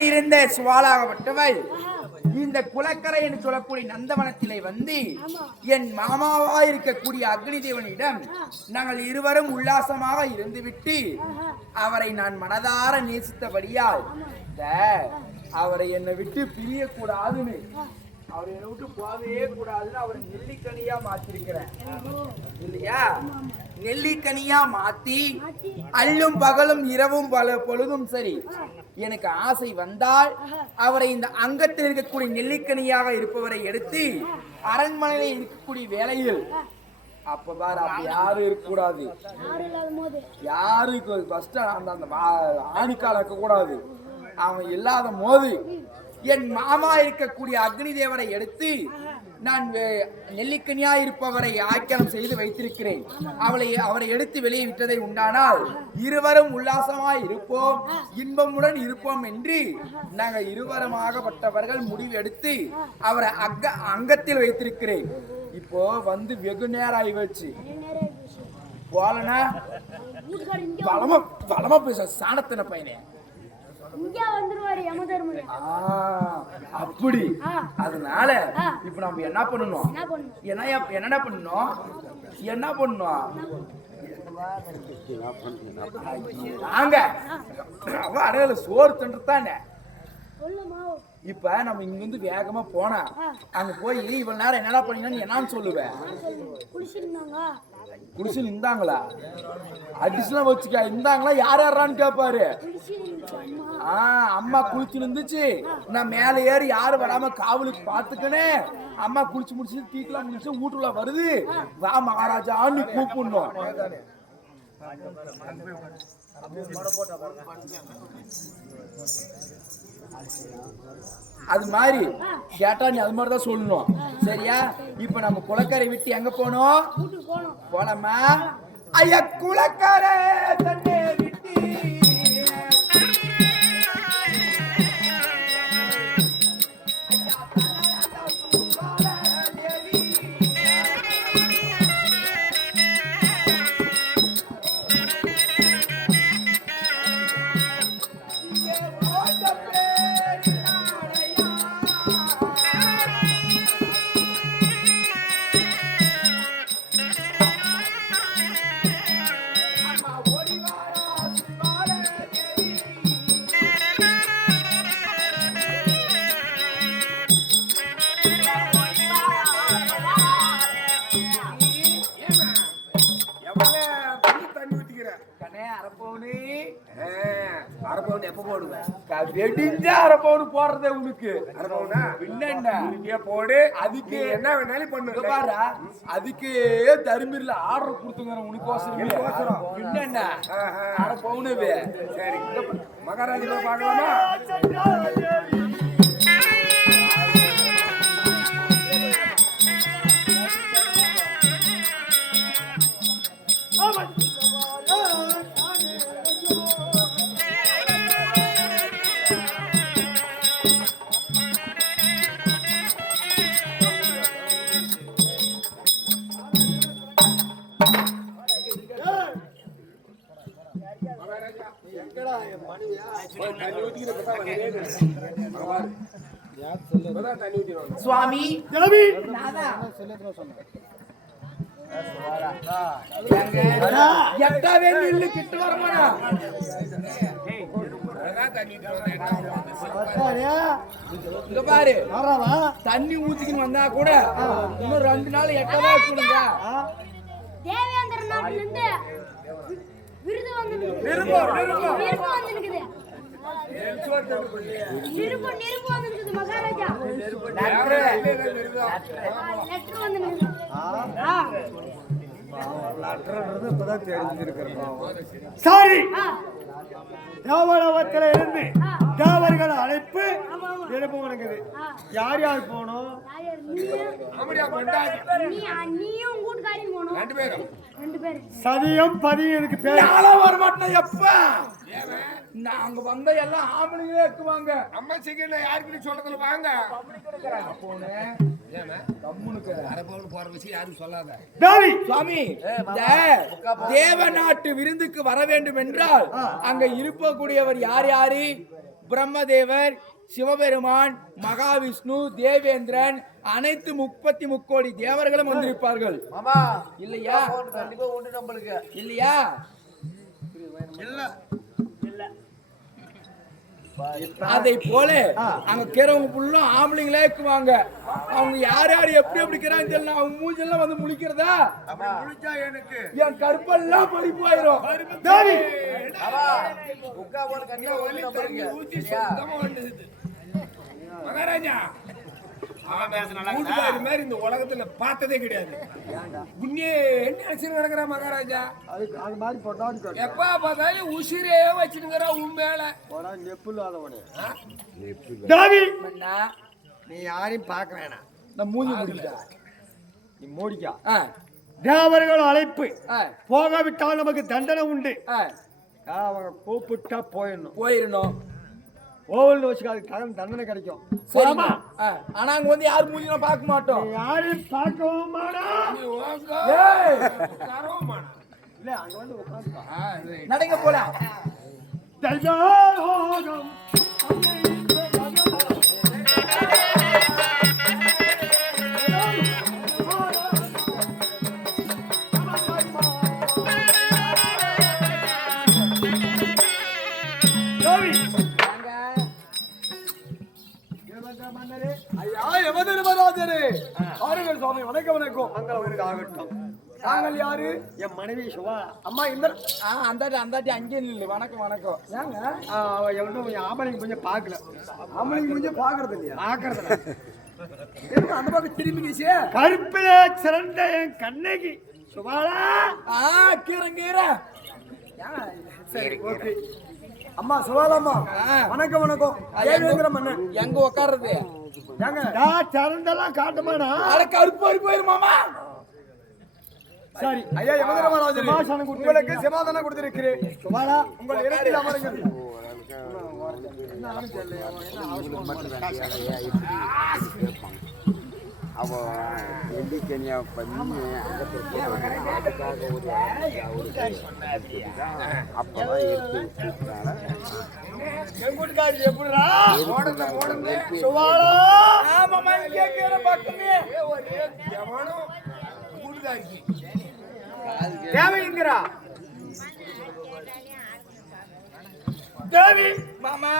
இருந்த சுவாலாகப்பட்டவள். இந்த குலக்கரை என்று சொல்லக்கூடிய நந்தவனத்திலே வந்து என் மாமாவா இருக்கக்கூடிய அக்னி தேவனிடம் நாங்கள் இருவரும் உல்லாசமாக இருந்துவிட்டு அவரை நான் மனதார நேசித்தபடியால் அவரை என்னை விட்டு பிரியக்கூடாதுன்னு அவர் என்னை விட்டு போகவே கூடாதுன்னு அவரை நெல்லிக்கனியா மாத்திருக்கிறேன். இல்லையா? நெல்லிக்கனியா மாத்தி அல்லும் பகலும் இரவும் பல பொழுதும் சரி. எனக்கு ஆசை வந்தால் அவரை இந்த அங்கத்தில் இருக்கக்கூடிய நெல்லிக்கனியாக இருப்பவரை எடுத்து அரண்மனையில் இருக்கக்கூடிய வேலையில். அப்ப பாரு அப்ப யாரும் இருக்கக்கூடாது. யாருக்கு ஃபர்ஸ்ட் அந்த அந்த வா- ஆணிக்கால இருக்கக்கூடாது அவன் இல்லாத போது என் மாமா இருக்கக்கூடிய அக்னி தேவரை எடுத்து நான் நெல்லிக்கனியா இருப்பவரை ஆக்கிரம் செய்து வைத்திருக்கிறேன். அவளை அவரை எடுத்து வெளியே விட்டதை உண்டானால் இருவரும் உல்லாசமாய் இருப்போம் இன்பமுடன் இருப்போம் என்று நாங்கள் இருவருமாகப்பட்டவர்கள் முடிவு எடுத்து அவரை அங்க அங்கத்தில் வைத்திருக்கிறேன். இப்போ வந்து வெகு நேரம் ஆகி வச்சு நிறைய பேசு போலனா பலமா பலமா பேச சாணத்தின பையனே இங்க வந்துருவாரு யமதர்மன் ஆ, அப்படி. அதனால. இப்ப நம்ம என்ன பண்ணணும்? என்ன என்னடா பண்ணணும்? என்ன பண்ணணும்? வாங்க. அவ அடையில சோறு தின்றதானே. சொல்லுமா இப்ப நம்ம இங்க இருந்து வேகமா போனா அங்க போய் இவ்வளவு நேரம் என்னடா பண்ணீங்கன்னு என்னன்னு சொல்லுவேன் குடிச்சு நின்றாங்களா அடிச்சுலாம் வச்சுக்க இருந்தாங்களா யார் யாரான்னு கேட்பாரு குளிச்சிருந்தாங்க ஆ அம்மா குளிச்சு நின்றுச்சு நான் மேலே ஏறி யாரும் வராம காவலுக்கு பாத்துக்கனே அம்மா குளிச்சு முடிச்சு டீக்கெல்லாம் முடிச்சு வீட்டுல வருது வா மகாராஜான்னு கூப்பிடணும் அது மாதிரி கேட்டா நீ அது மாதிரி தான் சொல்லணும். சரியா? இப்ப நம்ம குளக்கரை விட்டு எங்க போனோம்? போலாமா? ஐயா குளக்கரை அரை பவுன் எப்ப போடுவேன்? வெடிஞ்ச அரப்பவுனு போடுறதே உனக்கு. அரை பவுனா இங்கே போடு. அதுக்கு என்ன வேணாலும் பண்ணு. பாருடா, அதுக்கு தருமீர்ல ஆர்டர் கொடுத்துங்க உனக்கோசரம் எனக்கோசரம். பின்ன என்ன? ஆஹா. அரை பவுனு சரி மகாராஜா பார்க்கலாமா? சுவாமி. எட்டாவே நில்லு கிட்ட வரமாடா. தண்ணி ஊத்திடுவாங்க இங்க பாரு. தண்ணி ஊத்திக்கின்னு வந்தா கூட இன்னும் ரெண்டு நாள் எட்டவே கொடுங்க விருது வந்து நிருபம், நிருபம். விருது வந்து இருக்குது நிருபம் நிருபம் வந்து இருக்குது மகாராஜா. லெட்டர் வந்து இருக்குது ஆ. சாரி. தேவலோகத்துல இருந்து தேவர்கள் அழைப்பு எழுப்பு வணங்குது ஆ. யார் யார் பேரும். சதியம் பதியும் இதுக்கு பேர். நாளா வரமாட்டேன் எப்ப? நாங்க வந்த எல்லாம் ஆம்பளைங்களே இருக்குவாங்க. அம்மா சிக்கல யாருக்கிட்ட சொல்றதுல வாங்க. போனே கம்முனுக்கு அரை பவுன் போற விஷயம் யாரும் சொல்லாத. தேவி சுவாமி இந்த தேவ நாட்டு விருந்துக்கு வர வேண்டும் என்றால் அங்க இருக்கக்கூடியவர் யார் யாரு? பிரம்மதேவர் சிவபெருமான் மகாவிஷ்ணு தேவேந்திரன் அனைத்து முப்பத்தி முக்கோடி தேவர்களும் வந்திருப்பார்கள். மாமா இல்லையா? இல்லையா? அதை போல அங்க இருக்கிறவங்க ஃபுல்லும் ஆம்பளைங்களே இருக்குவாங்க. அவங்க யார் யார் எப்படி எப்படி இருக்கிறாங்க தெரியல. அவங்க மூஞ்செல்லாம் வந்து முழிக்கிறதா? முழிச்சா எனக்கு. என் கருப்பெல்லாம் பறிப்பு ஆயிரும் தேவி மகாராஜா. கூட்டுக்காரி மாதிரி இந்த உலகத்துல பார்த்ததே கிடையாது. உன்னே என்ன நினைச்சு நடக்கிற மகாராஜா? அது அது மாதிரி பொட்டாடி எப்ப பார்த்தாலும் உசிரே வச்சுனுங்கிற உன் மேல. போடா நெப்பு இல்லாதவனே. தேவி! அண்ணா, நீ யாரையும் பார்க்க வேணாம் நான் மூஞ்சி முடிக்கிட்டா நீ மோடிக்கா. ஆ. தேவர்கள் அழைப்பு. ஆ. போகாவிட்டால் நமக்கு தண்டனை உண்டு. ஆ. அவங்க கூப்பிட்டா போயிடணும். போயிடணும். ஓவல் வச்சுக்க அதுக்கு தகவல் தண்டனை கிடைக்கும். சரிம்மா ஆ, ஆனா அங்க வந்து யார் மூஞ்சி நான் பார்க்க மாட்டோம். நீ யாரையும் பார்க்கவும் மாடா நீ உங்க ஏய், கரவமான இல்ல அங்க வந்து உட்காந்துக்கா. நடங்க போலாம். தஜாரோகம் வணக்கம் வணக்கம் மங்களவருக்கு ஆகட்டும் நாங்கள் யாரு? என் மனைவி சுவா. அம்மா இந்த ஆ அந்தாட்டி அந்தாட்டி அங்கேயே நில்லு. வணக்கம் வணக்கம். ஏங்க? எவனும் ஆம்பளைங்க கொஞ்சம் பார்க்கல. அம்மனுக்கு முடிஞ்ச பாக்குறது இல்லையா? பார்க்கறதுல எதுக்கு அந்த பக்கம் திரும்பி கேசிய கருப்பிலே சிறந்த என் கண்ணகி. சுபாலா ஆ கீரை கீரை. சரி ஓகே. அம்மா சுவாலம்மா. ஆ. வணக்கம் வணக்கம். எங்க உட்காருது சிறந்தெல்லாம் காட்டுமானா அட கருப்பு வரி போயிருமாமா? சரி. ஐயா கொடுத்து உங்களுக்கு சமாதானம் கொடுத்திருக்கிறேன். சுபாலா உங்கள் இடத்தில் அமருங்கள். எண்ணிக்கையா பண்ணி அப்பதான் எடுத்து என் கூட்டுக்காரி எப்படிடா சுபாலா ஆமாமா இங்கே கீரை பக்கமே. தேவைங்கிறா? தேவி! மாமா.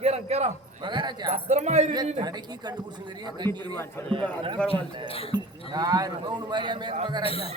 கீரம் கீரம். பத்திரமா இருக்கு அடக்கி கண்டுபிடிச்சுங்கிறியா கண்டிப்பாக. யாரு மேல மகாராஜா?